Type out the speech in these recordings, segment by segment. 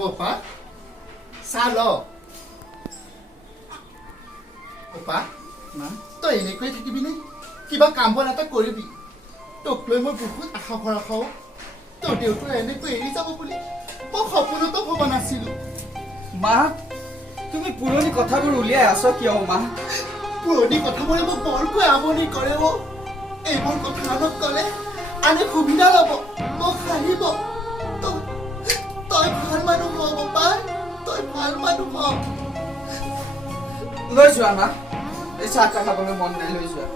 Opa, salo. Opa, মা তই এনেকৈ থাকিবি নে? কিবা কাম বন এটা কৰিবি। তোক লৈ মই বহুত আশা ভৰসাও। তোৰ দেউতাই এনেকৈ এৰি যাব বুলি মই সপোনতো ভবা নাছিলো। মা তুমি পুৰণি কথাবোৰ উলিয়াই আছ কিয় মা পুৰণি কথাবোৰে মোক বৰকৈ আমনি কৰে অ'। এইবোৰ কথা আনক ক'লে আনে সুবিধা ল'ব, মোক হাঁহিব। তই ভাল মানুহ হ বাপা, তই ভাল মানুহ হ। লৈ যোৱা মা এই চাহটা খাবলৈ মন নাই লৈ যোৱা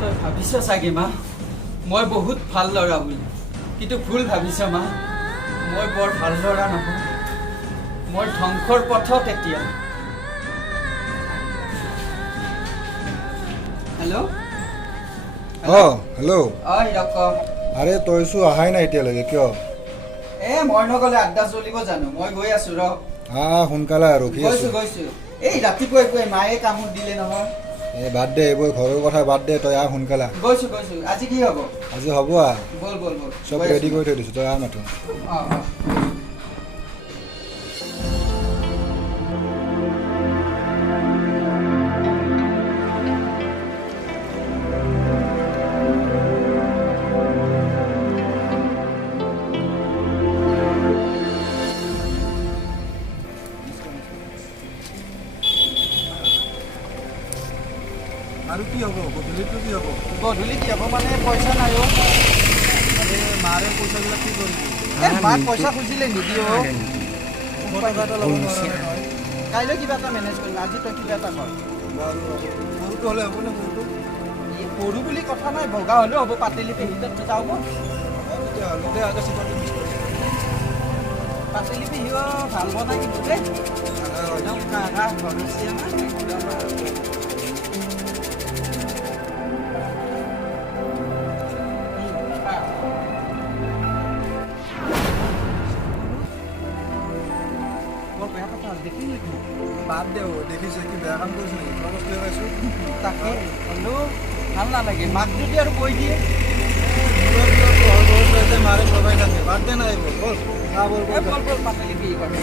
তই ভাবিছ চাগে মা মই বহুত ভাল ল'ৰা বুলি কিন্তু ভুল ভাবিছ মা মই বৰ ভাল ল'ৰা নহয় মই ধ্বংসৰ পথত এতিয়া হেল্ল' হেল্ল' হিৰক আৰে তইছো অহাই নাই এতিয়ালৈকে কিয় মই নগ'লে আড্ডা চলিব জানো মই গৈ আছো ৰ সোনকালে ৰখি আছো গৈছো এই ৰাতিপুৱাই মায়ে কামত দিলে নহয় বাদ দে এইবোৰ ঘৰৰ কথা বাদ দে তই সোনকালে গৈছো আজি কি হ'ব আজি হ'ব বল চব ৰেডি কৰি থৈ দিছো তই মাথো আৰু কি হ'ব গধূলিটো কি হ'ব গধূলি কি হ'ব মানে পইচা নাই মাৰে পইচাবিলাক কি কৰিবি মাক পইচা খুজিলে নিদিও কাইলৈ কিবা এটা মেনেজ কৰিম আজি তই কিবা এটা কৰ সৰুটো হ'লে হ'বনে সৰুটো সৰু বুলি কথা নাই বগা হ'লেও হ'ব পাতেলি পেহীত যাওঁ তেতিয়াহ'লে পাতেলি পেহীও ভাল বনাই কিন্তু দেই একদম কাঢ়া ঘৰচীয়া বাদ দে দেখিছে কি বেয়া কাম কৰিছো নেকি কিবা বস্তু পাইছো তাকে হ'লেও ভাল নালাগে মাক যদি আৰু কৈ দিয়ে মাৰে লগাই থাকে বাদ দে নাই বল পাতেলি পেহী কৰে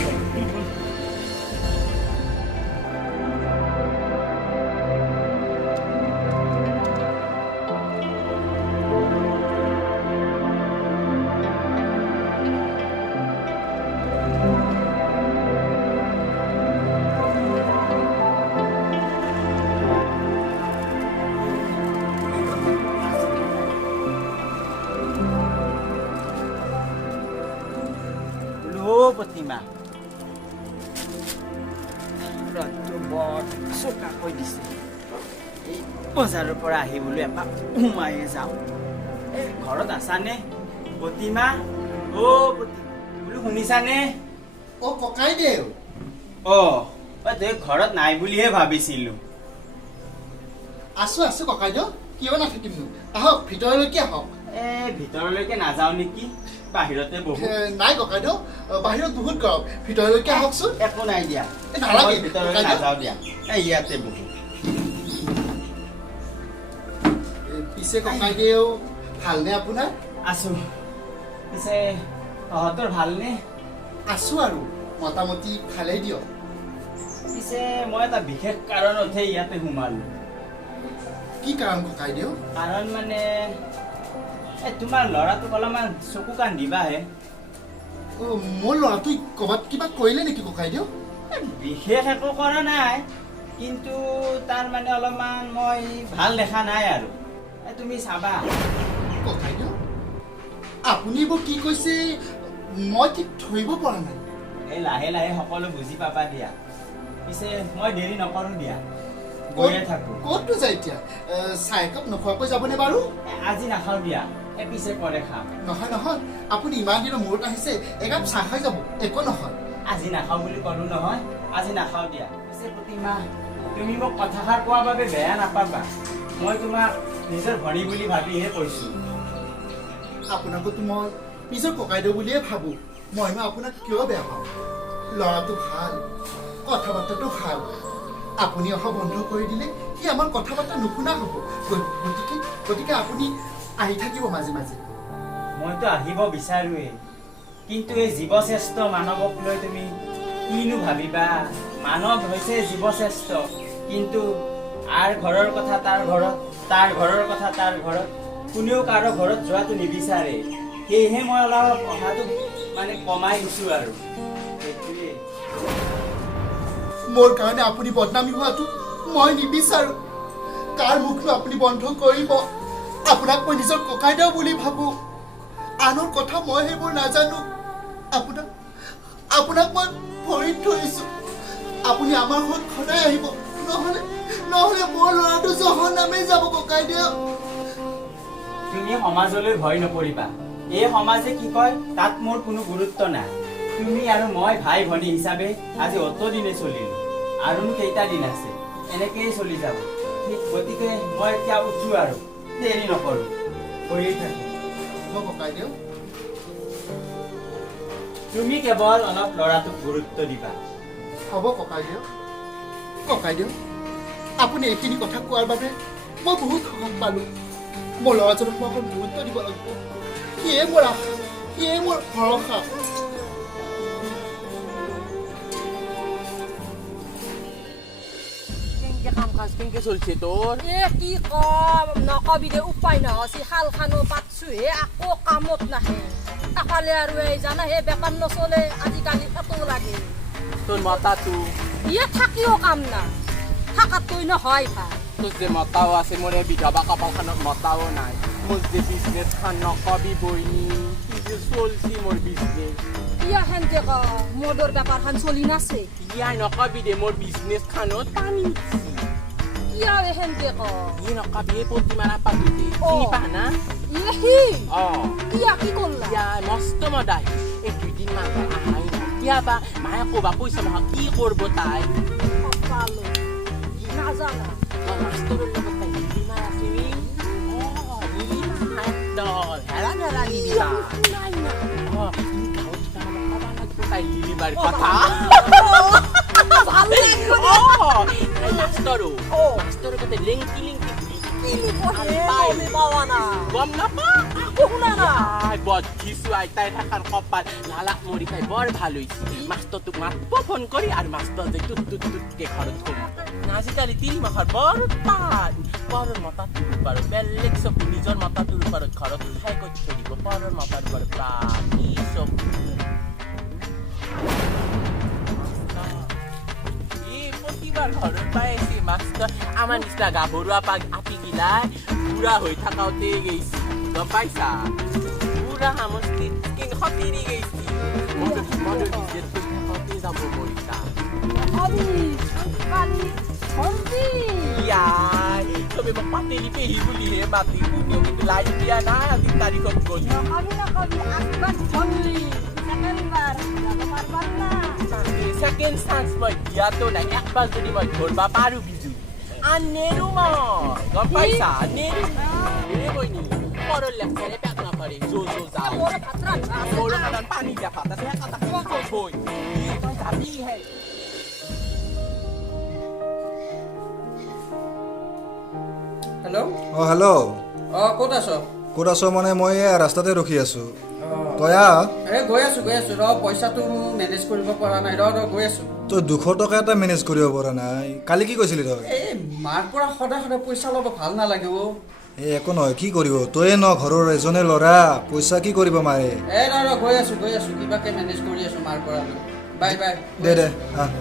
প্ৰতিমা ৰ'দটো বৰ চোকা কৈ দিছে এই বজাৰৰ পৰা আহিবলৈ এপাক সোমাই যাওঁ এই ঘৰত আছানে প্ৰতিমা বোলো শুনিছানে অ' ককাই দেউ তই ঘৰত নাই বুলিহে ভাবিছিলো আছো ককাই দেউ কিয় নাথাকিমনো আহক ভিতৰলৈকে আহক ভিতৰলৈকে নাযাওঁ নেকি বাহিৰতে বহু নাই ককাই দেউ বাহিৰত বহুত গৰম ভিতৰলৈকে আহকচোন একো নাই দিয়া নালাগে ভিতৰলৈ নাযাওঁ দিয়া ইয়াতে বহু পিছে ককাই দেউ ভালনে আপোনাৰ আছো পিছে তহঁতৰ ভালনে আছো আৰু মোটামুটি ভালেই দিয়ক পিছে মই এটা বিশেষ কাৰণতহে ইয়াতে সোমালো কি কাৰণ ককাই দেউ কাৰণ মানে তোমাৰ ল'ৰাটোক অলপমান চকু কাণ দিবাহে মোৰ ল'ৰাটোৱে ক'ৰবাত কিবা কৰিলে নেকি ককাই দেউ বিশেষ একো কৰা নাই কিন্তু তাৰ মানে অলপমান মই ভাল দেখা নাই আৰু তুমি চাবা ককাই দেউ আপুনি এইবোৰ কি কৈছে মই ঠিক ধৰিব পৰা নাই এই লাহে লাহে সকলো বুজি পাবা দিয়া পিছে মই দেৰি নকৰো দিয়া গৈয়ে থাকো ক'তনো যায় এতিয়া চাহ একাপ নোখোৱাকৈ যাবনে বাৰু আজি নাখাওঁ দিয়া পিছে কৰে খাম নহয় আপুনি ইমান দিনৰ মূৰত আহিছে একাপ চাহ খাই যাব একো নহয় আজি নাখাওঁ বুলি ক'লো নহয় আজি নাখাওঁ দিয়া পিছে প্ৰতিমা তুমি মোক কথাষাৰ কোৱাৰ বাবে বেয়া নাপাবা মই তোমাক নিজৰ ভনী বুলি ভাবিহে কৈছো আপোনাকতো মই নিজৰ ককাইদেউ বুলিয়ে ভাবো মইনো আপোনাক কিয় বেয়া পাওঁ ল'ৰাটো ভাল কথা বাৰ্তাটো ভাল আপুনি অহা বন্ধ কৰি দিলে সি আমাৰ কথা বাৰ্তা নুশুনা হ'ব। গতিকে আপুনি আহি থাকিব মাজে মাজে। মইতো আহিব বিচাৰোৱেই, কিন্তু এই জীৱশ্ৰেষ্ঠ মানৱক লৈ তুমি কিনো ভাবিবা? মানৱ হৈছে জীৱশ্ৰেষ্ঠ, কিন্তু আৰ ঘৰৰ কথা তাৰ ঘৰত, তাৰ ঘৰৰ কথা তাৰ ঘৰত, কোনেও কাৰো ঘৰত যোৱাটো নিবিচাৰে। সেয়েহে মই অলপ অহাটো মানে কমাই দিছোঁ আৰু সেইটোৱেই। মোৰ কাৰণে আপুনি বদনামী হোৱাটো মই নিবিচাৰো। কাৰ মুখনো আপুনি বন্ধ কৰিব? আপোনাক মই নিজৰ ককাইদেউ বুলি ভাবো। আনৰ কথা মই সেইবোৰ নাজানো। আপোনাক মই ভৰিত ধৰিছো, আপুনি আমাৰ ঘৰত সদায় আহিব। নহলে মোৰ ল'ৰাটো জহন্নামে যাব ককাইদেউ। তুমি সমাজলৈ ভয় নকৰিবা। এই সমাজে কি কয় তাত মোৰ কোনো গুৰুত্ব নাই। তুমি আৰু মই ভাই ভনী হিচাপে আজি অতদিনে চলিলো, আৰুনো কেইটা দিন আছে, এনেকেই চলি যাব। গতিকে মই এতিয়া উঠো আৰু দেৰি নকৰোঁ, কৰিয়ে থাকোঁ। ককাইদেউ, তুমি কেৱল অলপ ল'ৰাটোক গুৰুত্ব দিবা। হ'ব ককাইদেউ, আপুনি এইখিনি কথা কোৱাৰ বাবে মই বহুত সকাহ পালোঁ। মোৰ ল'ৰাজনক মই অকণ গুৰুত্ব দিব লাগিব। সিয়ে মোৰ আশা, সিয়ে মোৰ ভৰসা। কেনেকে চলছে তোর? কি কম নকবি দে, উপায় নহছি। শাল খানো পাতছো হে, আকৌ কামত নাহে। এফালে আৰু এই জানা হে বেপাৰ নচলে আজিকালি, এত লাগে। তোর মাথাটো ইয়ে থাকিও কাম না, থাকাতকৈ নহয় ভাল। তোর যে মাথাও আছে, মোর এই বিধবা কপালখানত মাথাও নাই। মোর যে বিজনেস খান নকবি বইনি, কি যে চলছি মোর বিজনেস। ইয়া হেনকে ক মদৰ বেপাৰ খান চলি নাছে। ইয়াই নকবি দে, মোর বিজনেস খানত পানি উঠছি। ইয়া হেনকে ক ই নকবি, এই প্ৰতিমাৰা পাতিতে চিনি পা না? ইয়ে হি অ' ইয়া কি কৰলা? ইয়া মস্ত মদাহি। এই 2 দিন মান আহাই নাই। কিয়াবা মায়ে কবা পইচা নহা কি করব তাই? পালো নাজানা মাষ্টৰৰ লগত তাই নিলিমা আছিনি। নিলিমা একদম হেৰা নিলিমা। তাই লিলিমাৰ কথা মাষ্টৰো গোটেই লেংকি গম নাপা বধিছো আইতাই থাকাৰ কপাল লালাক মৰি খাই বৰ ভাল হৈছে। মাষ্টৰটোক মাতব ফোন কৰি, আৰু মাষ্টৰ যে টুটকে ঘৰত সোম। আজিকালি 3 মাহৰ বৰ পাত পৰৰ মতাটোৰ ওপৰত বেলেগ চকু, নিজৰ মতাটোৰ ওপৰত ঘৰত খাই কৰি থৈ দিব। পৰৰ মতাৰ ওপৰত কি চকু। প্ৰতিবাৰ ঘৰত পাই আহিছে মাষ্টৰ। আমাৰ নিচিনা গাভৰুৱা আপি গিলাই বুঢ়া হৈ থাকাওতে গৈছি, গম পাইছা? বুঢ়া সামষ্টি খতিৰি গৈছি। মদৰ বিজনেছ কৰি থাকাওতে যাব মৰিছা। চবে মোক পাতেলি পেহী বুলিহে মাতি, কোনেও কিন্তু লাইন দিয়া নাই আজি তাৰিখত গ'লি। সেকেন্ড চান্স মই দিয়াতো নাই। একবাৰ যদি মই ধৰবা পাৰো বিজু আনেৰো মই, গম পাইছা? আনেৰো বইনি পৰৰ লেখাৰে পেক নকৰে। যাওঁ মোৰ কাণত পানী দিয়া ভাত আছে, তই যাবিহে। Hello', hello'. ক'ত আছ? ক'ত আছ মানে মই ৰাস্তাতে ৰখি আছো। তই গৈ আছো পইচাটো মেনেজ কৰিব পৰা নাই। গৈ আছো। তই 200 টকা এটা মেনেজ কৰিব পৰা নাই? কালি কি কৈছিলি তই? এই মাৰ পৰা সদায় পইচা ল'ব ভাল নালাগে। এই একো নহয়, কি কৰিব? তয়ে ন ঘৰৰ এজনে ল'ৰা, পইচা কি কৰিব মাৰে? গৈ আছো কিবাকে মেনেজ কৰি আছো মাৰ পৰা। বাই দে আহ।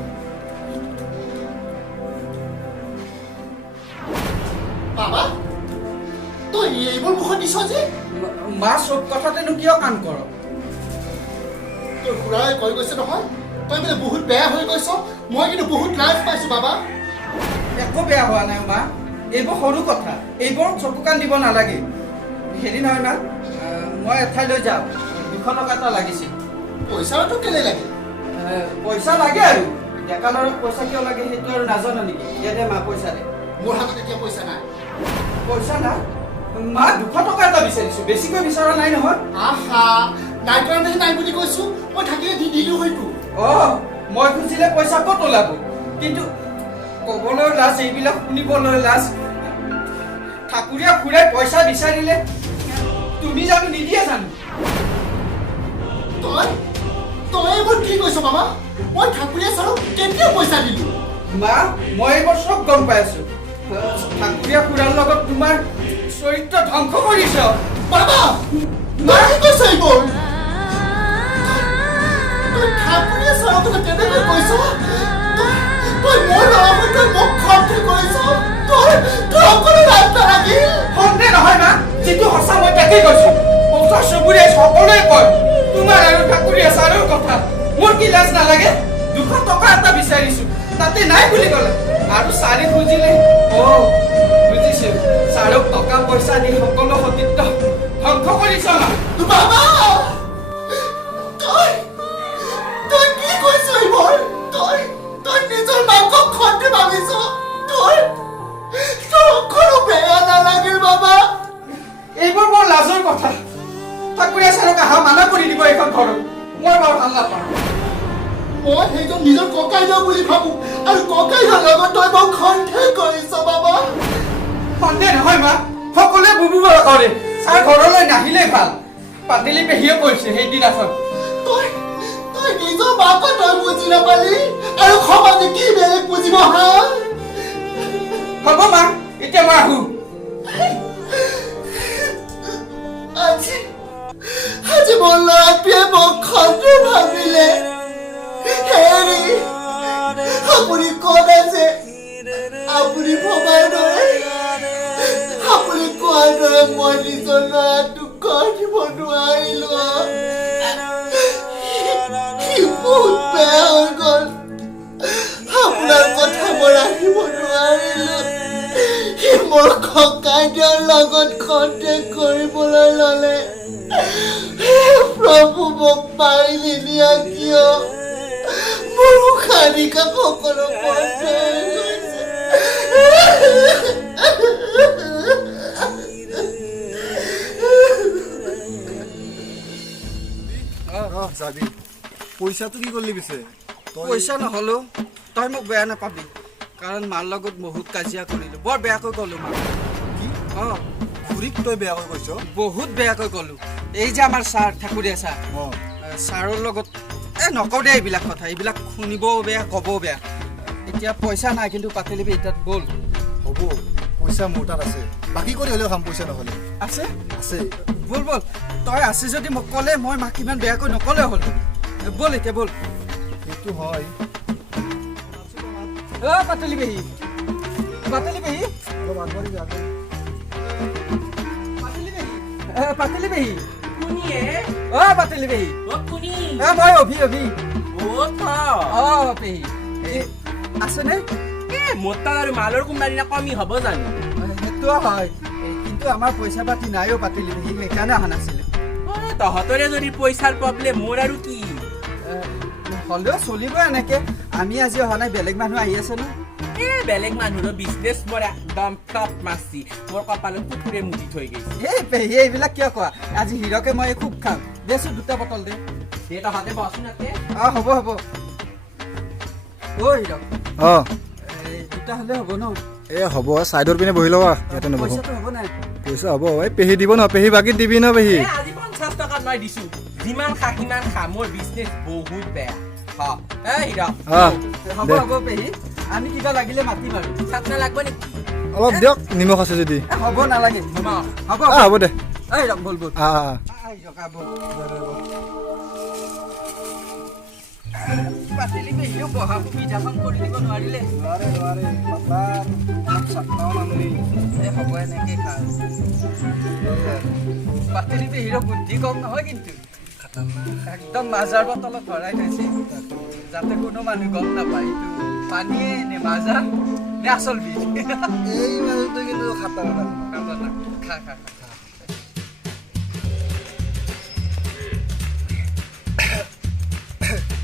বাবা, তই এইবোৰ মুখত দিছ যে? মা চব কথাতেনো কিয় কাম কৰ? তোৰ খুৰাই কৈ গৈছে নহয়, তই বোলে বহুত বেয়া হৈ গৈছ। মই কিন্তু বহুত লাজ পাইছো বাবা। একো বেয়া হোৱা নাই মা, এইবোৰ সৰু কথা, এইবোৰ চকু কাণ দিব নালাগে। হেৰি নহয় মা, মই এঠাইলৈ যাওঁ, 200 টকা এটা লাগিছিল। পইচাটো কেলে লাগে? পইচা লাগে আৰু ডেকা ল'ৰাক পইচা কিয় লাগে সেইটো আৰু নাজানো নেকি? দে মা পইচা দে। মোৰ হাতত এতিয়া পইচা নাই। পইচা নাই? মা 200 টকা এটা বিচাৰিছো, বেছিকৈ বিচৰা নাই নহয়। আহা, নাই কাৰণেহে নাই বুলি কৈছো। মই থাকিলে দি দিলো হয়তো। মই খুজিলে পইচা ক'ত ওলাব? কিন্তু ক'বলৈ লাজ, এইবিলাক শুনিবলৈ লাজ। ঠাকুৰীয়া খুৰাই পইচা বিচাৰিলে তুমি জানো নিদিয়ে জানো? তই তই এইবোৰ কি কৈছ মামা? মই ঠাকুৰীয়া ছাৰক কেতিয়া পইচা দিলো? মা, মই এইবোৰ চব গম পাই আছো। ঠাকুৰীয়া খুৰাৰ লগত তোমাৰ চৰিত্ৰ ধ্বংস কৰিছ। বাবা মই কি কৈছ এইবোৰ? তই ঠাকুৰীয়া ছাৰৰ কথা কেনেকৈ কৈছ? তই মোৰ ল'ৰাটোৱে মোক খন্তেক কৰিছ। তই অকলে ৰাস্তা লাগিল। সন্দেহ নহয় মা, যিটো সঁচা মই তাকেই কৈছো। ওচৰ চুবুৰীয়াই সকলোৱে কয় তোমাৰ আৰু ঠাকুৰীয়া ছাৰৰ কথা। মোৰ কি লাজ নালাগে? 200 টকা এটা বিচাৰিছো, তাতে নাই বুলি ক'লে। আৰু ছাৰে খুজিলে, বুজিছো, ছাৰক টকা পইচা দি সকলো সতীত্ব ধ্বংস কৰিছ মা। বাবা তই কি কৈছ এইবোৰ? তই নিজৰ মাকক খন্তেক ভাবিছ। তোৰ অকণো বেয়া নালাগিল বাবা? এইবোৰ বৰ লাজৰ কথা। ঠাকুৰীয়া ছাৰক আহা মানা কৰি দিব এইখন ঘৰত। মই বৰ ভাল নাপাওঁ। মই সেইজন নিজৰ ককাইদেউ বুলি ভাবো, আৰু ককাইদেউৰ লগত তই মোক খন্তেক কৰিছ বাবা। সন্দেহ নহয় মা, সকলোৱে বুবুবৰা কৰে। ছাৰ ঘৰলৈ নাহিলেই ভাল। পাতেলি পেহীয়ে কৈছে সেইদিনাখন। তই নিজৰ মাকক তই বুজি নাপালি, আৰু সমাজে কি বেলেগ বুজিব হা? হ'ব মা, এতিয়া মই আহো। আজি মোৰ ল'ৰাটোৱে মোক খন্তেক ভাবিলে। হেৰি আপুনি ক'ত আছে? আপুনি ভবাৰ দৰে, আপুনি কোৱাৰ দৰে মই নিজৰ ল'ৰাটোক ঘৰ দিব নোৱাৰিলো। সি বহুত বেয়া হৈ গ'ল। আপোনাৰ কথা মই ৰাখিব নোৱাৰিলো। সি মোৰ ককাইদেউৰ লগত খন্তেক কৰিবলৈ ল'লে। প্ৰভু মোক মাৰি নিদিয়া কিয়? মোৰ উশাহ নিশাহ সকলো বন্ধ হৈ গৈছে। যাবি পইচাটো কি কৰিলি পিছে? পইচা নহ'লেও তই মোক বেয়া নাপাবি, কাৰণ মাৰ লগত বহুত কাজিয়া কৰিলো। বৰ বেয়াকৈ ক'লো মাক। কি খুৰীক তই বেয়াকৈ কৈছ? বহুত বেয়াকৈ ক'লো। এই যে আমাৰ ছাৰ, ঠাকুৰীয়া ছাৰ, ছাৰৰ লগত নকওঁ দে এইবিলাক কথা। এইবিলাক শুনিবও বেয়া, ক'বও বেয়া। এতিয়া পইচা নাই, কিন্তু পাতেলি তাত ব'ল। হ'ব, পইচা মোৰ তাত আছে। বাকী কৰি হ'লেও খাম, পইচা নহ'লে। আছে আছে। ব'ল ব'ল, তই আছে যদি মোক ক'লে, মই মাক ইমান বেয়াকৈ নক'লে হ'ল। ব'ল এতিয়া ব'ল। সেইটো হয়। পাতেলি পেহী, পাতেলি পেহী, পাতেলি পেহী, পাতেলি পেহী, মই অভি পেহী আছেনে? মোৰ তাত আৰু মালৰ কোনোবা দিনা কমি হ'ব জানো? সেইটোও হয়, কিন্তু আমাৰ পইচা পাতি নাইও পাতেলি পেহী, সেইকাৰণে অহা নাছিলে। তহঁতৰে যদি পইচাৰ প্ৰব্লেম, মোৰ আৰু কি? হ'লেও চলিব এনেকে। আমি আজি অহা নাই, বেলেগ মানুহ আহি আছে ন। বেলেগ মানুহৰ বিজনেছ মোৰ একদম টপ মাছি। মোৰ কপালত কুকুৰে মুঠি থৈ গৈছে। এই পেহী এইবিলাক কিয় কোৱা? আজি হিৰকে মই খুব খাম। দেচোন 2টা বটল দে। তহঁতে বচোন ইয়াতে। হ'ব হ'ব। হিৰক, 2টা হ'লে হ'ব ন? হ'ব, ছাইডৰ পিনে বহি ল'বা। ইয়াতে নবহো। পইচাটো হ'ব নাই? পইচা হ'ব। এই পেহী দিব ন? পেহী বাকীত দিবি ন পেহী? আজি 50 টকাত মই দিছো। যিমান খা সিমান খা, মোৰ বিজনেছ বহুত বেয়া। হ'ব পেহী, আমি কিবা লাগিলে মাতিম আৰু। চাট নালাগব নেকি? অলপ দিয়ক, নিমখ আছে যদি। হ'ব নালাগে। হ'ব হ'ব দে। ব'ল ব'ল। পাতেলি পেহীও বহা সুবিধাখন কৰি দিব নোৱাৰিলে। হ'ব এনেকে খা। পাতেলি পেহীৰ বুদ্ধি কম নহয় কিন্তু। একদম মাজাৰ বটলত ভৰাই থৈছে, যাতে কোনো মানুহ গম নাপায় এইটো পানীয়ে নে মাজা নে আচল বীজ। এই মানুহটো কিন্তু খাতাৰনাক। খা খা খা।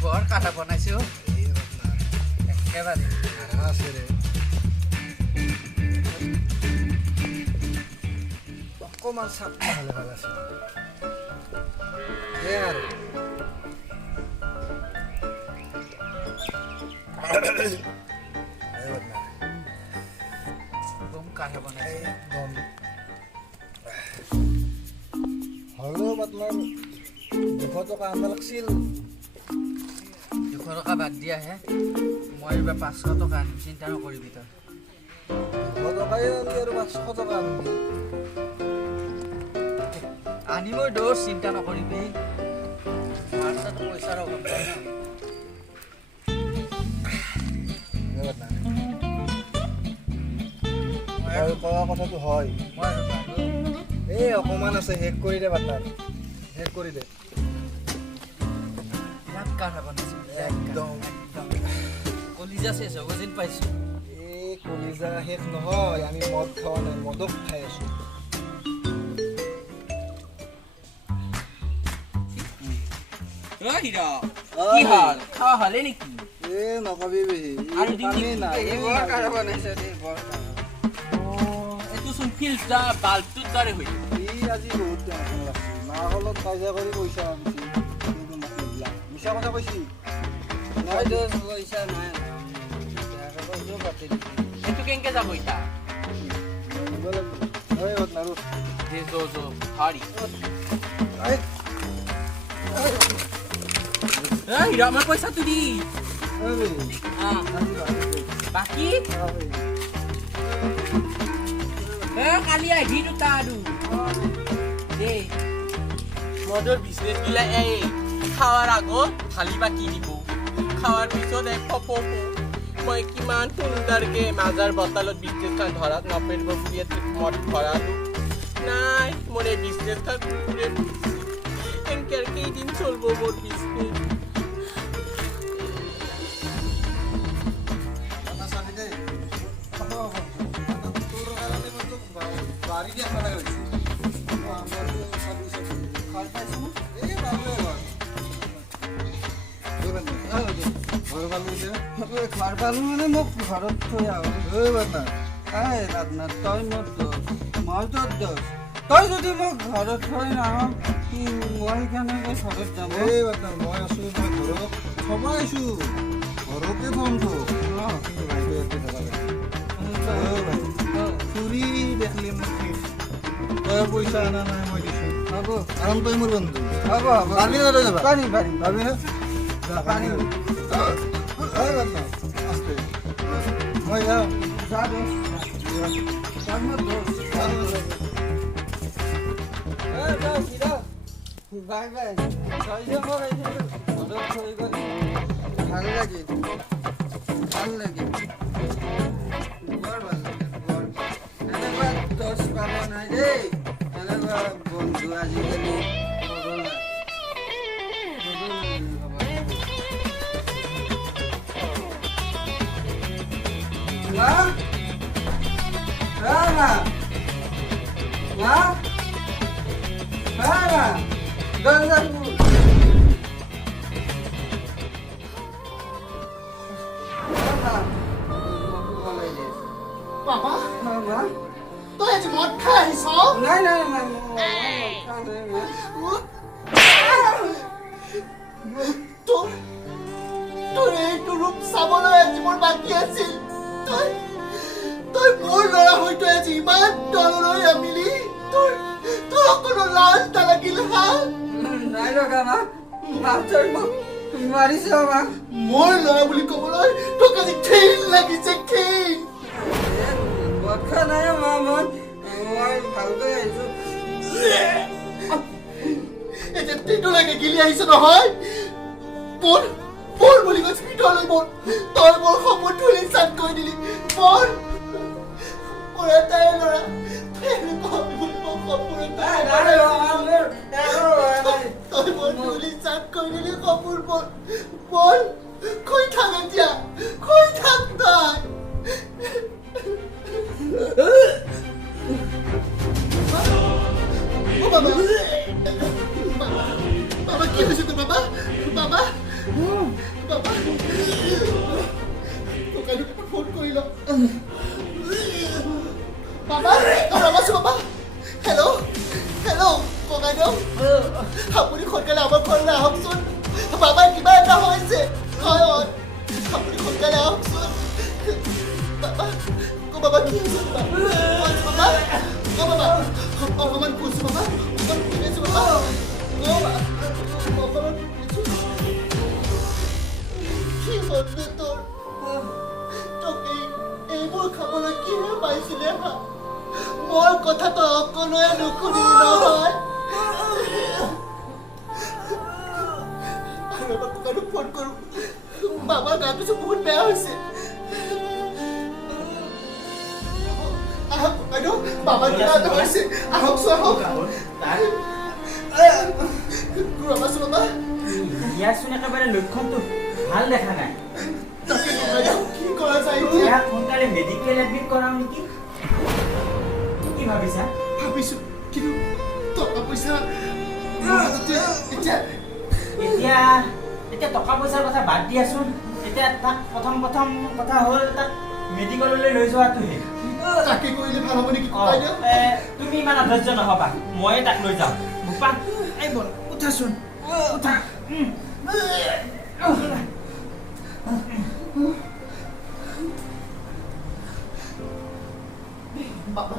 বৰ কাটা বনাইছো একেবাৰে। অকণমান চাফা হ'লে ভাল আছে। আৰু কাঢ়া বনাইছে হ'লেও আপোনাৰ 200 টকা আনিব লাগিছিল 200 টকা বাদ দিয়াহে মই এইবাৰ 500 টকা আনিম চিন্তা নকৰিবি তই 200 টকাই আনি আৰু 500 টকা আনিবি আনিবই দোষ চিন্তা নকৰিবি মাৰ তাত পইচাৰ অভাৱ নাই ন আৰু কোৱা কথাটো হয় মই আৰু পাৰোঁ এই অকণমান আছে শেষ কৰি দে পাৰ্টনাৰ শেষ কৰি দে বিৰাট কাঢ়া বনাইছে একদম কলিজা চেচ হ'ব যেন পাইছোঁ এই কলিজা শেষ নহয় আমি মদ খোৱা নাই মদক খাই আছো হীৰা কি হাল খাওয়া হলে নেকি এ নকবি বেহি আৰু দিন বৰ কাঢ়া বনাইছে দেই বৰ এইটো চোন ফিল্টাৰ বাল্বটোৰ দৰে হৈ ই আজি বহুত টেনশ্যন লাগছে মাহঁত কাজিয়া কৰি পইচা আনিছি কিন্তু মোক নিদিলা মিছা কথা কৈছি মই দোষ পইচা নাই বেয়াকে কৈছোঁ পাতি দিছোঁ এইটো কেনেকে যাব এতিয়া নিব লাগিব ঐ বদনাৰু হাৰি আই হীৰা মই পইচাটো দি ঐ বেহি বাকী কালি আহি দুটা আৰু দেই মদৰ বিজনেছ গিলা এই খাৱাৰ আগত থালি বাকি দিব খাৱাৰ পিছত এই পপো মই কিমান সুন্দৰকে মাজাৰ বটলত বিজনেছখন ধৰাত নপৰিব বুলি মদ ভৰালো নাই মোৰ এই বিজনেছখন কুকুৰে এনেকে আৰু কেইদিন চলিব মোৰ বিজনেছ চাবি দেই তোৰ কাৰণে মইতো বাৰী দিয়া খানা গৈছে ঘৰ পাইছোঁ এই ভালে ঘৰ ভাল হৈছে ঘৰ পালোঁ মানে মোক ঘৰত থৈ আহ ঐ বাদনা এই ৰাধনাথ তই মোৰ দোষ মই তোৰ দোষ তই যদি মোক ঘৰত থৈ নাহ মই কেনেকৈ ঘৰত যাম এই বাদনা মই আছোঁ মই ঘৰত থব আহিছোঁ ঘৰতে থ'ম তোক কিন্তু বাইদেউ ইয়াতে থকা ফুৰি দেখিলে মোক তই পইচা অনা নাই মই দিছোঁ হ'ব কাৰণ তই মোৰ বন্ধু হ'ব হ'ব পাৰিবি না তই যাবা পাৰিম পাৰিম পাবি না পাৰিম এই বাদনা আস্তে মই যাওঁ যা দোষ তই মোৰ দোষ বাই বাই তই যে মোক ঘৰত থৈ গ'লি ভাল লাগিল ভাল লাগিল বৰ ভাল লাগিল বৰ এনেকুৱা দোষ পাব নাই দেই এনেকুৱা বন্ধু আজিকালি হ'ব নাই মা মা মা মা দরজা খুল বাবা বাবা তই আজি মদ খাই আহিছ নাই নাই নাই তোৰ তোৰ এইটো ৰূপ চাবলৈ আজি মোৰ বাকী আছিল তই তই মোৰ ল'ৰা হয়তো আজি ইমান তললৈ নামিলি তোৰ তোৰ অকণো লাজ নালাগিল হা নাই লগা মা তই মোক মাৰিছ মা মোৰ ল'ৰা বুলি ক'বলৈ তোক আজি ঘিণ লাগিছে ঘিণ কথা নাই মা মই ভালকৈ আহিছোঁ এতিয়া তিটোলৈকে গিলি আহিছ নহয় বৰ বৰ বুলি কৈছে ভিতৰলৈ বৰ তই মোৰ সপোন ধুলি চাট কৰি দিলি বৰ মোৰ এটাই ল'ৰা তই বৰ ধুলি চাট কৰি দিলি সপোন বৰ বৰ কৈ থাক এতিয়া কৈ থাক তই বাবা বাবা কি হৈছে তোৰ বাবা বাবা বাবা ককাইদেউকে ফোন কৰি ল বাবা ৰ'বাচোন বাবা হেল্ল' হেল্ল' ককাইদেউ আপুনি সোনকালে আমাৰ ঘৰলৈ আহকচোন বাবাৰ কিবা এটা হৈছে হয় হয় আপুনি সোনকালে আহকচোন বন্ধু তোৰ তোক এইবোৰ খাবলৈ কিহে পাইছিলে হা মোৰ কথা তই অকণোৱে নুশুনিলি নহয় আৰু এবাৰ ককাইদেউক ফোন কৰোঁ বাবাৰ গাটো যে বহুত বেয়া হৈছে আহক ককাইদেউ বাবাৰ কিবা এটা হৈছে আহকচোন আহক ৰ'বাচোন ৰ'বা ইয়াচোন একেবাৰে লক্ষণটো ভাল দেখা নাই তাকে ককাইদেউ কি কৰা যায় এতিয়া ইয়াক সোনকালে মেডিকেল এডমিট কৰাওঁ নেকি কি ভাবিছা ভাবিছো কিন্তু টকা পইচা মোৰ হাততে এতিয়া এতিয়া টকা পইচাৰ কথা বাদ দিয়াচোন এতিয়া তাক প্ৰথম কথা হ'ল তাক মেডিকেললৈ লৈ যোৱাটোহে তাকে কৰিলে ভাল হ'ব নেকি ককাইদেউ তুমি ইমান অধৈৰ্য নহবা ময়ে তাক লৈ যাওঁ বোপা এই বল উঠাচোন উঠা বাবা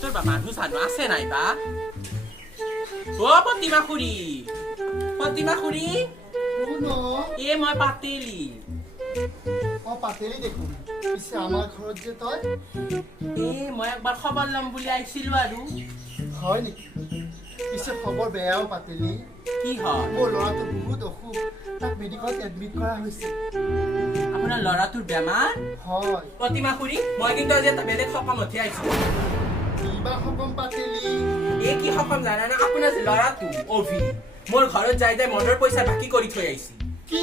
তোৰ বা মানুহ চানুহ আছে নাই বা অ প্ৰতিমা খুৰী এ মই পাতেলি পাতেলি দেখোন পিছে আমাৰ ঘৰত যে তই এ মই একবাৰ খবৰ ল'ম বুলি আহিছিলো আৰু হয় নেকি পিছে খবৰ বেয়াও পাতেলি কি হয় মোৰ ল'ৰাটো বহুত অসুখ তাক মেডিকেলত এডমিট কৰা হৈছে আপোনাৰ ল'ৰাটোৰ বেমাৰ হয় প্ৰতিমা খুৰী মই কিন্তু আজি এটা বেলেগ সকামতহে আহিছিলো কিবা সকাম পাতেলি এই কি সকাম জানানে আপোনাৰ যে ল'ৰাটো অভি মোৰ ঘৰত যাই মদৰ পইচা বাকী কৰি থৈ আহিছে কি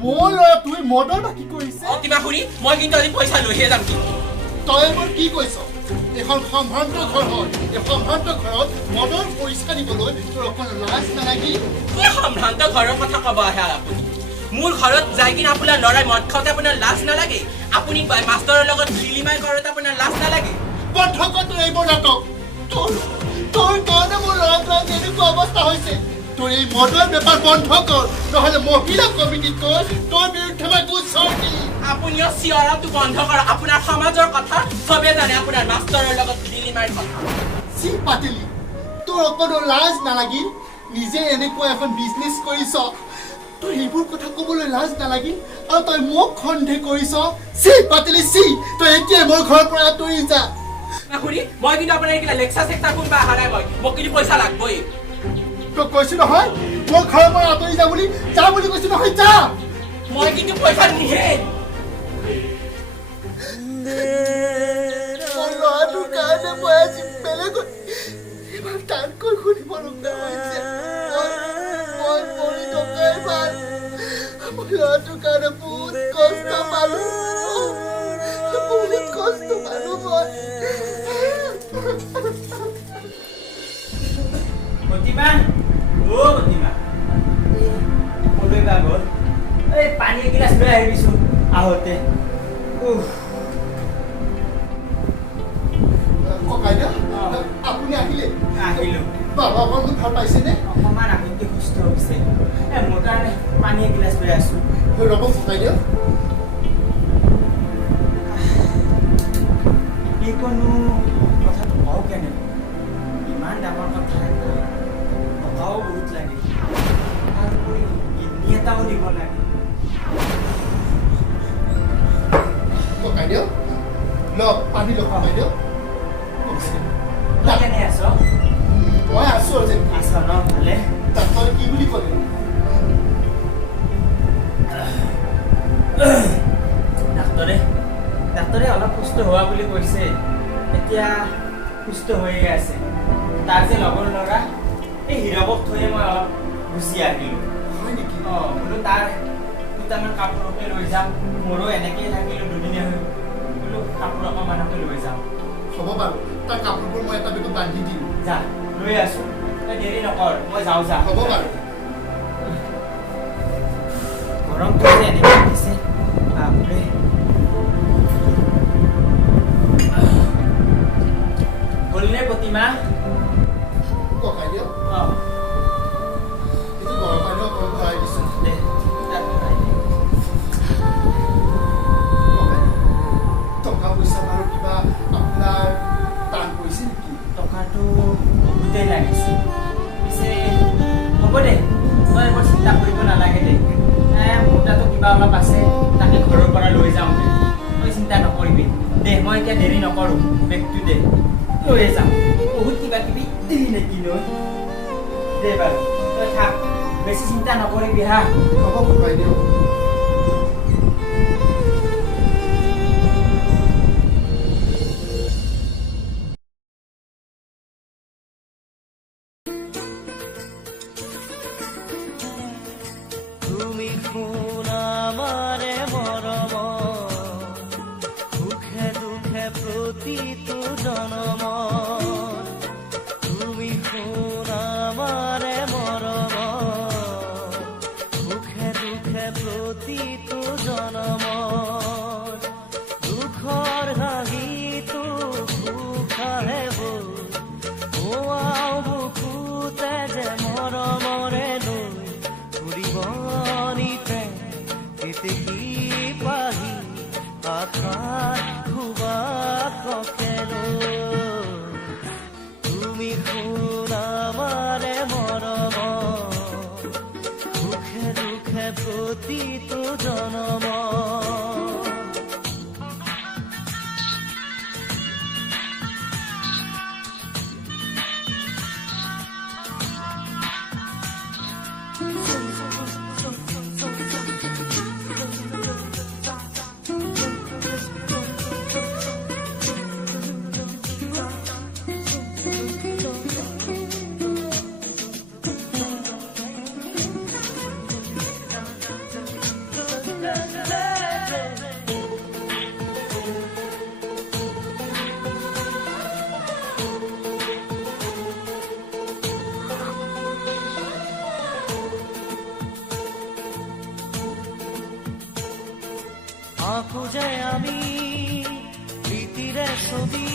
মোৰ ল'ৰাটোৱে মদৰ বাকী কৰিছে প্ৰতিমা খুৰী মই কিন্তু আজি পইচা লৈহে যাম কিন্তু তই মোৰ কি কৈছ এখন সম্ভ্ৰান্ত ঘৰ হয় এই সম্ভ্ৰান্ত ঘৰত মদৰ পইচা দিবলৈ তোৰ অকণ লাজ নালাগিল কি সম্ভ্ৰান্ত ঘৰৰ কথা ক'ব আহে আপুনি মোৰ ঘৰত যাই কিনে আপোনাৰ ল'ৰাই মদ খাওঁতে আপোনাৰ লাজ নালাগে আপুনি মাষ্টৰৰ লগত লিলিমাই কৰোঁতে আপোনাৰ লাজ নালাগে বন্ধ কৰ তোৰ এইবোৰ নাটক তোৰ কাৰণে মোৰ ল'ৰাটোৰ এনেকুৱা অৱস্থা হৈছে তোৰ এই মদৰ বেপাৰ বন্ধ কৰ নহ'লে মহিলা কমিটিত কৈ তোৰ বিৰুদ্ধে মই গোচৰ দিম আপুনিও চিঞৰাটো বন্ধ কৰক আপোনাৰ সমাজৰ কথা চবে জানে আপোনাৰ মাষ্টৰৰ লগত লিলিমাইৰ কথা চি পাতিলি তোৰ অকণো লাজ নালাগিল নিজে এনেকুৱা এখন বিজনেছ কৰিছ তোৰ এইবোৰ কথা ক'বলৈ লাজ নালাগিল আৰু তই মোক সন্দেহ কৰিছ চি পাতিলি চি তই এতিয়াই মোৰ ঘৰৰ পৰা আঁতৰি যা খুৰী মই কিন্তু আপোনাৰ এইগিলা লেকচাৰ চেকচাৰ কোনোবা অহা নাই মই মোক কিন্তু পইচা লাগবই তই কৈছো নহয় মোৰ ঘৰৰ পৰা আঁতৰি যা বুলি কৈছো নহয় যা মই কিন্তু পইচা নিহে মোৰ ল'ৰাটোৰ কাৰণে মই আজি বেলেগত ইমান টানকৈ শুনিব লগা হৈছে মই মৰি থকাই ভাল মোৰ ল'ৰাটোৰ কাৰণে বহুত কষ্ট পালো মই প্ৰতিমা ক'লৈ বা গ'ল এই পানী এগিলাচ লৈ আহিবিচোন আহোঁতে ককাইদেউ আপুনি আহিলে আহিলোঁ বাবা অকণমান ভাল পাইছেনে অকণমান আগতকৈ সুস্থ হৈছে মোৰ কাৰণে পানী এগিলাচ লৈ আছোঁ ৰ'ব ককাইদেউ এইকণো কথাটো কওঁ কেনেকৈ ইমান ডাঙৰ কথা এটা টকাও বহুত লাগে তাৰোপৰি কিডনী এটাও দিব লাগে ককাইদেউ লওক পানী লওক ককাইদেউ তই কেনে আছ মই আছো আৰু যে আছ ন ভালে ডাক্তৰে কি বুলি ক'লে ডাক্তৰে অলপ সুস্থ হোৱা বুলি কৈছে এতিয়া সুস্থ হৈয়ে আছে তাৰ যে লগৰ ল'ৰা এই হীৰৱক থৈয়ে মই অলপ গুচি আহিলোঁ হয় নেকি বোলো তাৰ দুটামান কাপোৰকে লৈ যাওঁ মোৰো এনেকেই থাকিলোঁ দুদিনীয়া হৈ বোলো কাপোৰ অকণমানকে লৈ যাওঁ হ'ব বাৰু তাৰ কাপোৰবোৰ মই এটা বেগত বান্ধি দিম যা লৈ আছোঁ তই দেৰি নকৰ মই যাওঁ যা হ'ব বাৰু গৰমটো যে এনেকৈ দিছে বাপৰে হ'লনে প্ৰতিমা ককাই দিয়ক অঁ এইটো গৰম পানী অকণ ভৰাই দিছোঁ দে তাত ভৰাই দে। ককাই টকা পইচা বাৰু কিবা আপোনাৰ টান পৰিছে নেকি টকাটো বহুতেই লাগিছে পিছে হ'ব দে তই এইবোৰ চিন্তা কৰিব নালাগে দে মোৰ তাতো কিবা অলপ আছে তাকে ঘৰৰ পৰা লৈ যাওঁ দে তই চিন্তা নকৰিবি দে মই এতিয়া দেৰি নকৰোঁ বেগটো দে লৈয়ে যাম বহুত কিবা কিবি দিলি নেকি লৈ দে বাৰু তই থাক বেছি চিন্তা নকৰিবি হা হ'ব ককাই দিয়ক তুমি শুন আমাৰে মৰম সুখে দুখে প্ৰতিটো জনম তুমি শুন আমাৰে মৰম সুখে দুখে প্ৰতিটো জনম দুখৰ হাঁহিটো সুখ আহে বৌ বুকুতে যে মৰমৰে লৈ ফুৰিবনিতে কেতেকী পাহি আকাশ খুবা ককেলো তুমি শুন আমাৰে মৰম সুখে দুখে প্ৰতিটো জনম আঁকো যে আমি প্ৰীতিৰে ছবি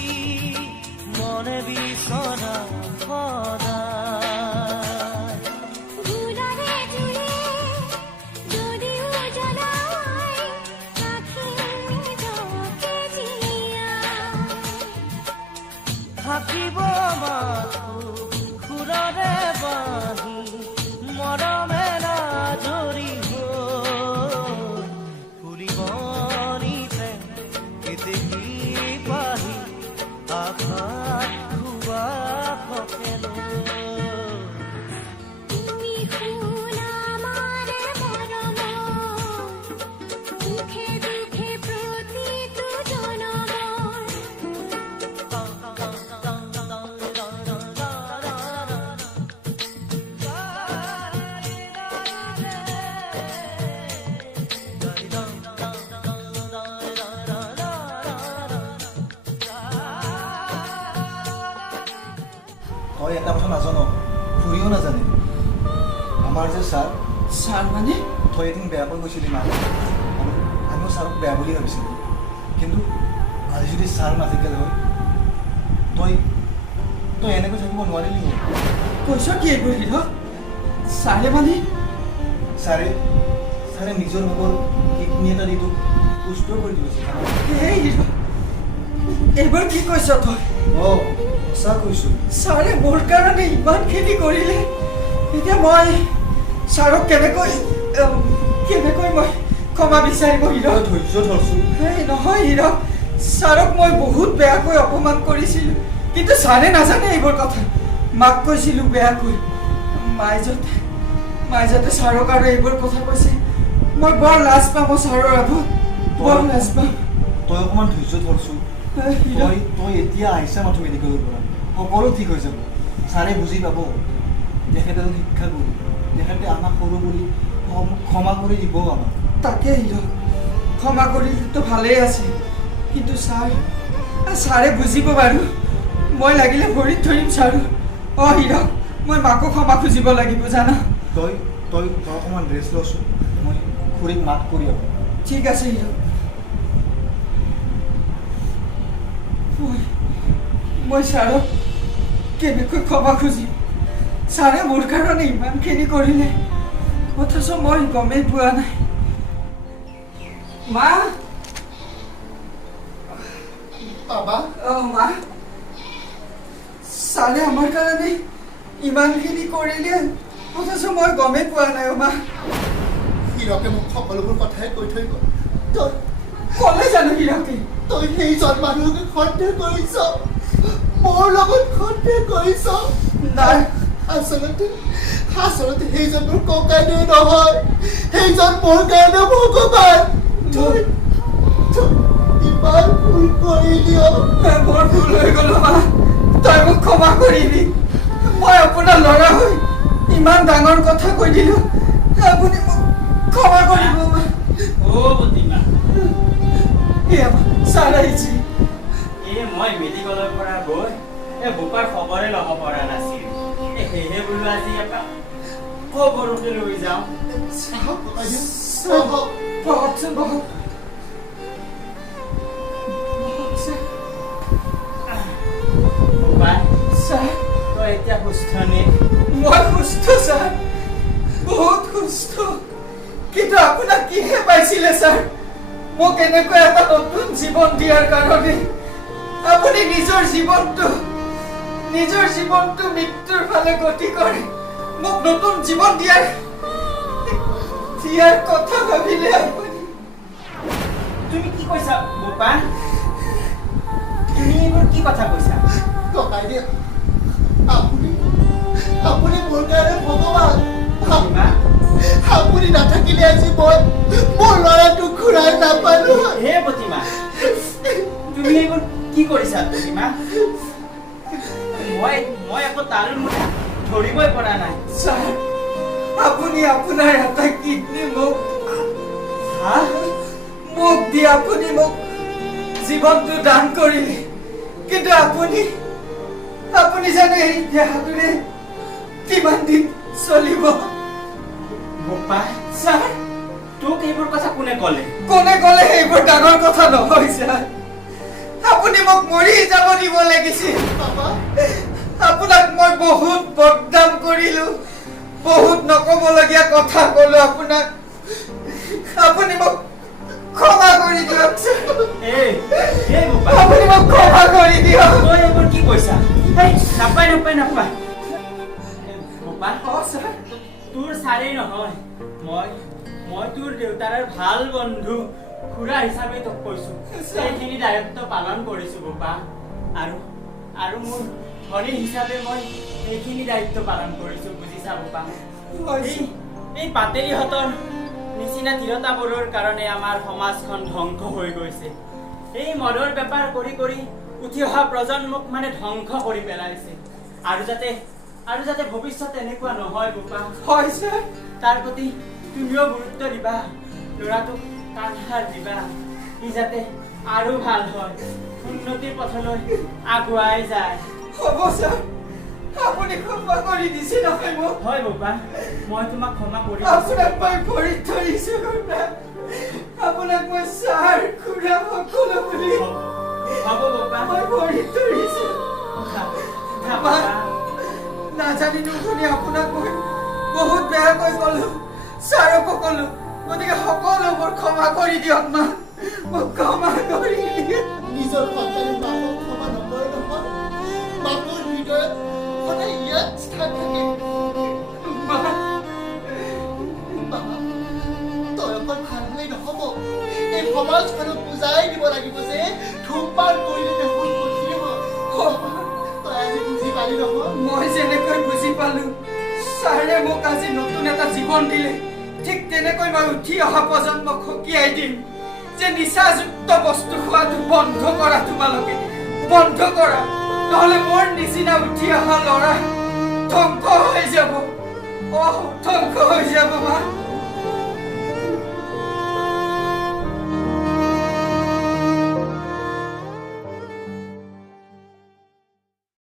মনে বিছনা সদায় গুণাৰে জুড়ে যদিও জানাই আখিকে জিয়া থাকিব মাথো খুৰৰে বাঁহী মৰমেৰা জৰি ফুলিবনিতে কেতেকী পাহি আকাশ খুবা ককেলো তুমি শুন আমাৰে মৰম সুখে দুখে প্ৰতিটো জনমৰ তই এটা কথা নাজান খুৰীও নাজানে আমাৰ যে ছাৰ ছাৰ মানে তই এদিন বেয়াকৈ গৈছিলি মাক আৰু আমিও ছাৰক বেয়া বুলি ভাবিছিলোঁ কিন্তু আজি যদি ছাৰ নাথাকিল হয় তই তই এনেকৈ থাকিব নোৱাৰিলি হয় কৈছ কি এইবোৰ হীৰক ছাৰে মানে ছাৰে ছাৰে নিজৰ ভাগৰ কিডনী এটা দি তোক সুস্থ কৰি দিছে এই হীৰক এইবাৰ কি কৈছ তই অঁ সঁচা কৈছোঁ ছাৰে মোৰ কাৰণে ইমানখিনি কৰিলে এতিয়া মই ছাৰক কেনেকৈ মই ক্ষমা বিচাৰিব তই হীৰক ধৈৰ্য ধৰছোঁ এই নহয় হীৰক ছাৰক মই বহুত বেয়াকৈ অপমান কৰিছিলোঁ কিন্তু ছাৰে নাজানে এইবোৰ কথা মাক কৈছিলোঁ বেয়াকৈ মায়ে যাতে ছাৰক আৰু এইবোৰ কথা কৈছে মই বৰ লাজ পাম ছাৰৰ আগত বৰ লাজ পাম তই অকণমান ধৈৰ্য ধৰছোঁ হীৰক তই এতিয়া আহিছা মাথো মেডিকেলৰ পৰা সকলো ঠিক হৈ যাব ছাৰে বুজি পাব তেখেতে শিক্ষা গুৰু তেখেতে আমাক সৰু বুলি ক্ষমা কৰি দিব আমাক তাকে ক্ষমা কৰিলেতো ভালেই আছে, কিন্তু ছাৰে বুজিব বাৰু। মই লাগিলে ভৰিত ধৰিম ছাৰ। হীৰক, মই মাকো ক্ষমা খুজিব লাগিব জানা। তই অকণমান ৰেষ্ট লচোন, মই খুৰীক মাত কৰি আহোঁ। ঠিক আছে হীৰক। মই ছাৰক কেনেকৈ ক্ষমা খুজিম? ছাৰে মোৰ কাৰণে ইমানখিনি কৰিলে, অথচ মই গমেই পোৱা নাই। মা, বাবা মা, ছাৰে আমাৰ কাৰণে ইমানখিনি কৰিলে, অথচ মই গমেই পোৱা নাই। মা, হীৰকে মোক সকলোবোৰ কথাই কৈ থৈ গ'ল। তই ক'লে জানো হীৰকে? তই সেইজন মানুহকে সন্দেহ কৰিছ, মোৰ লগত সন্দেহ কৰিছ। নাই, আচলতে সেইজন মোৰ ককাইদেউ নহয়, সেইজন মোৰ কাৰণে ভগৱান। তই ইমান ভুল কৰিলি। মোৰ ভুল হৈ গ'ল মা, তই মোক ক্ষমা কৰিবি। মই আপোনাৰ ল'ৰা হৈ ইমান ডাঙৰ কথা কৈ দিলোঁ, আপুনি মোক ক্ষমা কৰিব। অ' প্ৰতিমা, ছাৰ আহিছে। মই মেডিকেলৰ পৰা গৈ বোপাৰ খবৰে ল'ব পৰা নাছিল। সেয়েহে বোলো আজি এপাক খবৰকে লৈ যাওঁ। বহকচোন, বহক। বোপা, ছাৰ, তই এতিয়া সুস্থ নে? মই সুস্থ ছাৰ, বহুত সুস্থ। কিন্তু আপোনাক কিহে পাইছিলে ছাৰ? মোক এনেকৈ এটা নতুন জীৱন দিয়াৰ কাৰণে আপুনি নিজৰ জীৱনটো মৃত্যুৰ ফালে গতি কৰে মোক নতুন জীৱন দিয়াৰ কথা ভাবিলে আপুনি। তুমি কি কৈছা বোপা? তুমি এইবোৰ কি কথা কৈছা? ককাইদেউ, আপুনি মোৰ কাৰণে ভগৱান। প্ৰতিমা, আপুনি নাথাকিলে আজি মই মোৰ ল'ৰাটোক ঘূৰাই নাপালো। হে প্ৰতিমা, তুমি এইবোৰ কি কৰিছা প্ৰতিমা? মই একো তাল মুঠা ধৰিবই পৰা নাই। ছাৰ, আপুনি আপোনাৰ এটা কিডনী মোক দি আপুনি মোক জীৱনটো দান কৰিলে, কিন্তু আপুনি জানো এই দেহাটোৰে কিমান দিন চলিব? বোপা, ছাৰ, তোক এইবোৰ কথা কোনে ক'লে? সেইবোৰ ডাঙৰ কথা নহয় ছাৰ। আপুনি মোক মৰি যাব দিব লাগিছিল। বাবা, আপোনাক মই বহুত বদনাম কৰিলো, বহুত নকবলগীয়া কথা ক'লো আপোনাক। আপুনি মোক ক্ষমা কৰি দিয়ক ছাৰ। বোপা, আপুনি মোক ক্ষমা কৰি দিয়ক। তই এইবোৰ কি কৈছা? নাপায়। বোপা, ছাৰ, তোৰ ছাৰেই নহয়, মই তোৰ দেউতাৰ ভাল বন্ধু খুৰা হিচাপে তোক কৈছো। সেইখিনি দায়িত্ব পালন কৰিছো বোপা, আৰু মোৰ ভনী হিচাপে মই এইখিনি দায়িত্ব পালন কৰিছো, বুজিছা বোপা? এই পাতেৰিহঁতৰ নিচিনা তিৰোতাবোৰৰ কাৰণে আমাৰ সমাজখন ধ্বংস হৈ গৈছে। এই মদৰ বেপাৰ কৰি কৰি উঠি অহা প্ৰজন্মক ধ্বংস কৰি পেলাইছে। আৰু যাতে ভৱিষ্যত এনেকুৱা নহয় বোপা। হয় ছাৰ। তাৰ প্ৰতি তুমিও গুৰুত্ব দিবা, ল'ৰাটোক কাণসাৰ দিবা, ই যাতে আৰু ভাল হয়, উন্নতিৰ পথলৈ আগুৱাই যায়। হ'ব ছাৰ, আপুনি ক্ষমা কৰি দিছে নহয় মোক। হয় বোপা, মই তোমাক ক্ষমা কৰি আপোনাক মই ভৰিত ধৰিছো। আপোনাক মই ছাৰ খুৰা সকলো বুলি হ'ব বোপা, মই ভৰিত ধৰিছো। নাজানিনো শুনি আপোনাক মই বহুত বেয়াকৈ ক'লো, ছাৰকো ক'লো, গতিকে সকলোবোৰ ক্ষমা কৰি দিয়ক মা, মোক ক্ষমা কৰি দিয়ক। নিজৰ সন্তানে মাকক ক্ষমা নকৰে নহয়। মাকৰ হৃদয়ত সদায় ইয়াত স্থান থাকে। বাবা, তই অকল ভাল হ'লেই নহ'ব, এই সমাজখনক বুজাই দিব লাগিব যে ধূমপান কৰিলে দেখোন গতি হয়। তই আজি বুজি পালি নহয়? মই যেনেকৈ বুজি পালো, ছাৰে মোক আজি নতুন এটা জীৱন দিলে, ঠিক তেনেকৈ মই উঠি অহা প্ৰজন্মক সকীয়াই দিম যে নিচাযুক্ত বস্তু খোৱাটো বন্ধ কৰা। তোমালোকে বন্ধ কৰা, নহ'লে মোৰ নিচিনা উঠি অহা ল'ৰা ধ্বংস হৈ যাব। ধ্বংস হৈ যাব মা।